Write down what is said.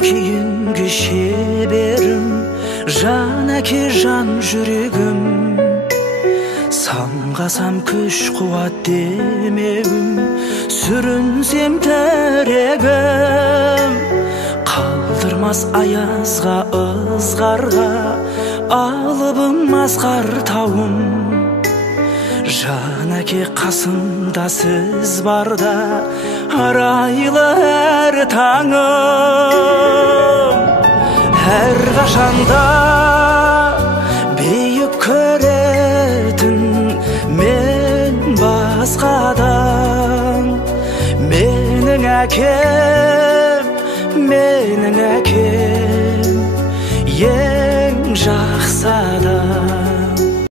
кейінгі шеберім, жан әке жан жүрегім. Самғасам күш қуат демеуім, сүрінсем тірегім. Қалдырмас аязға ызғарға, алыбым асқар тауым. Жан әке қасымда сіз барда, арайлы әр таңым. Әр қашанда бейік көретін мен басқадан. Менің әкем, менің әкем, ең жақсы адам.